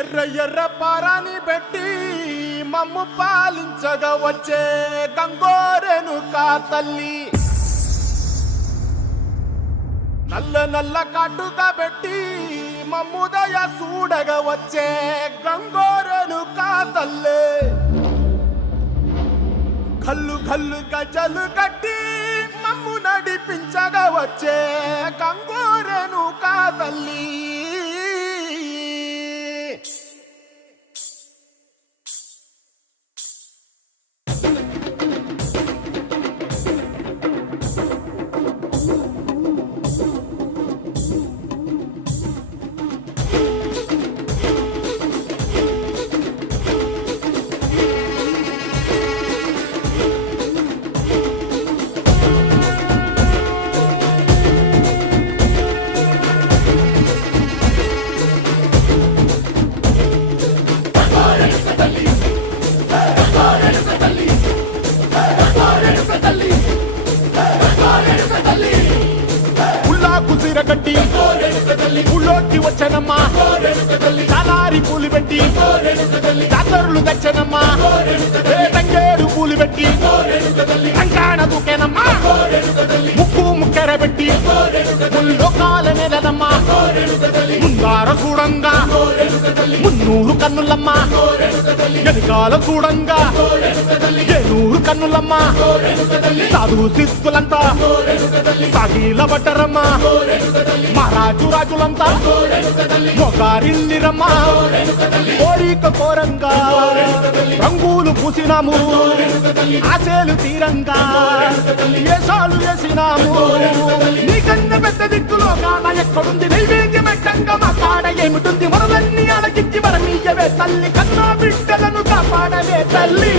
ఎర్ర ఎర్ర పారాని పెట్టి మమ్ము పాలించగా వచ్చే గంగోరెను కా తల్లి, నల్ల నల్ల కాటుగా పెట్టి మమ్ముదయ చూడగా వచ్చే గంగోరెను కా తల్లి, కల్లు కల్లు గజలు కట్టి మమ్ము నడిపించగా వచ్చే గంగోరెను కా తల్లి. కట్టి ఊళ్ళోకి వచ్చనమ్మా, చాలారి పూలు పెట్టి జాతరులు తెచ్చనమ్మా, తంగేరు పూలు పెట్టి కంకాణ దూకేనమ్మా, ముక్కు ముక్కెర పెట్టి ముల్లోకాల నెలనమ్మా, ముందార చూడంగా మున్నూరు కన్నులమ్మా, వెనుకాల చూడంగా ఏనూరు కన్నులమ్మా, సాధు సిద్ధులంతా సాగిల బట్టరమ్మా, మహారాజు రాజులంతా మొగారిల్లిరమ్మా, కోరిక కోరంగా రంగులు పూసినాము, ఆశలు తీరంగా వేషాలు వేసినాము, నీకన్నా పెద్ద దిక్కులో కాన ఎక్కడుంది, నైవేద్యం ఎట్టంగా మా కాడ ఏమిటుంది, మనలన్నీ అడగిచ్చి వరమీయవే తల్లి, కన్నా బిడ్డలను కాపాడవే తల్లి.